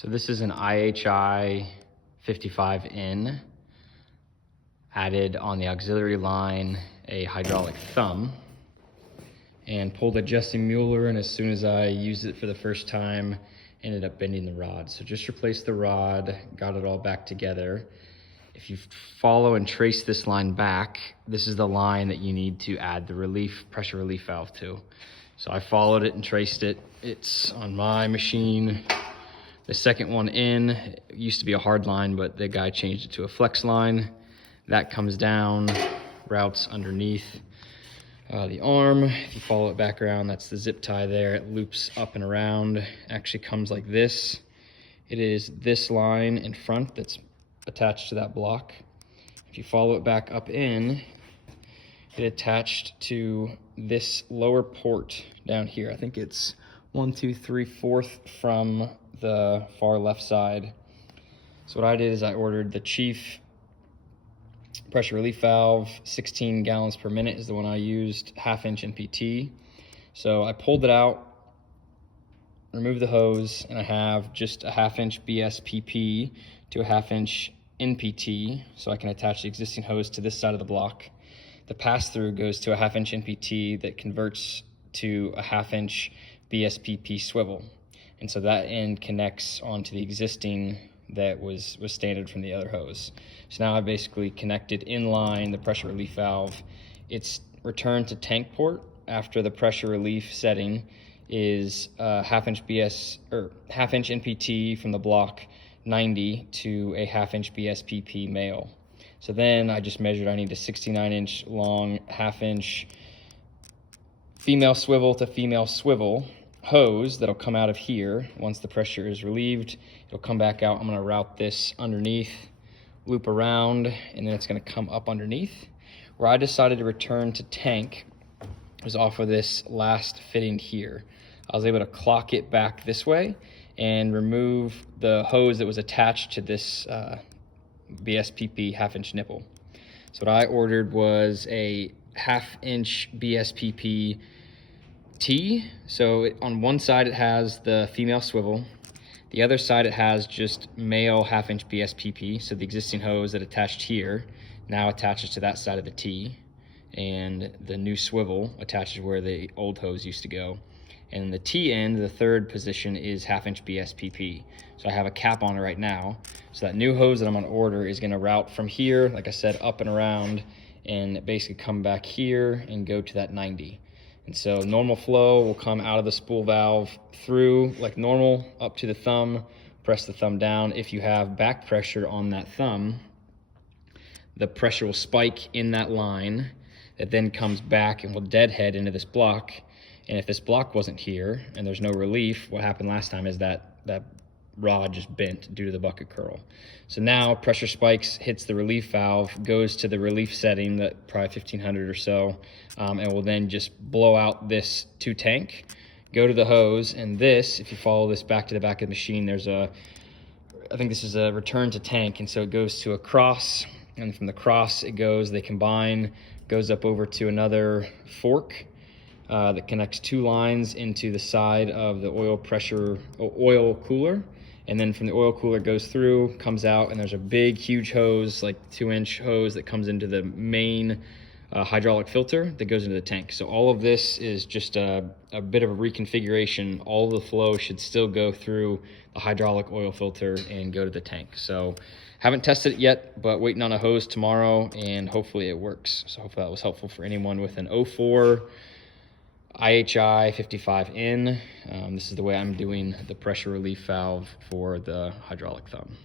So this is an IHI 55N, added on the auxiliary line a hydraulic thumb, and pulled a Jesse Mueller, and as soon as I used it for the first time, ended up bending the rod. So just replaced the rod, got it all back together. If you follow and trace this line back, this is the line that you need to add the pressure relief valve to. So I followed it and traced it. It's on my machine. The second one in, it used to be a hard line, but the guy changed it to a flex line. That comes down, routes underneath the arm. If you follow it back around, that's the zip tie there. It loops up and around, actually comes like this. It is this line in front that's attached to that block. If you follow it back up in, it attached to this lower port down here. I think it's 1, 2, 3, 4th from the far left side. So what I did is I ordered the Chief pressure relief valve, 16 gallons per minute is the one I used, 1/2 inch NPT. So I pulled it out, removed the hose, and I have just a 1/2 inch BSPP to a 1/2 inch NPT, so I can attach the existing hose to this side of the block. The pass-through goes to a 1/2 inch NPT that converts to a 1/2 inch BSPP swivel. And so that end connects onto the existing that was standard from the other hose. So now I basically connected in line the pressure relief valve. It's returned to tank port after the pressure relief setting is 1/2 inch or 1/2 inch NPT from the block 90 to a 1/2 inch BSPP male. So then I just measured I need a 69 inch long 1/2 inch female swivel to female swivel hose that'll come out of here. Once the pressure is relieved, it'll come back out. I'm going to route this underneath, loop around, and then it's going to come up underneath. Where I decided to return to tank was off of this last fitting here. I was able to clock it back this way and remove the hose that was attached to this BSPP 1/2 inch nipple. So what I ordered was a 1/2 inch BSPP T. So on one side it has the female swivel, the other side it has just male 1/2 inch BSPP. So the existing hose that attached here now attaches to that side of the T, and the new swivel attaches where the old hose used to go. And the T end, the third position, is 1/2 inch BSPP. So I have a cap on it right now. So that new hose that I'm gonna order is gonna route from here, like I said, up and around, and basically come back here and go to that 90. And so normal flow will come out of the spool valve through like normal up to the thumb, press the thumb down. If you have back pressure on that thumb, the pressure will spike in that line that then comes back and will deadhead into this block. And if this block wasn't here and there's no relief, what happened last time is that rod just bent due to the bucket curl. So now pressure spikes, hits the relief valve, goes to the relief setting, that probably 1500 or so, and will then just blow out this to tank, go to the hose, and this, if you follow this back to the back of the machine, there's I think this is a return to tank, and so it goes to a cross, and from the cross they combine, goes up over to another fork, that connects 2 lines into the side of the oil cooler. And then from the oil cooler goes through, comes out, and there's a big, huge hose, like 2-inch hose that comes into the main hydraulic filter that goes into the tank. So all of this is just a bit of a reconfiguration. All of the flow should still go through the hydraulic oil filter and go to the tank. So haven't tested it yet, but waiting on a hose tomorrow, and hopefully it works. So hopefully that was helpful for anyone with an 04 IHI 55N. This is the way I'm doing the pressure relief valve for the hydraulic thumb.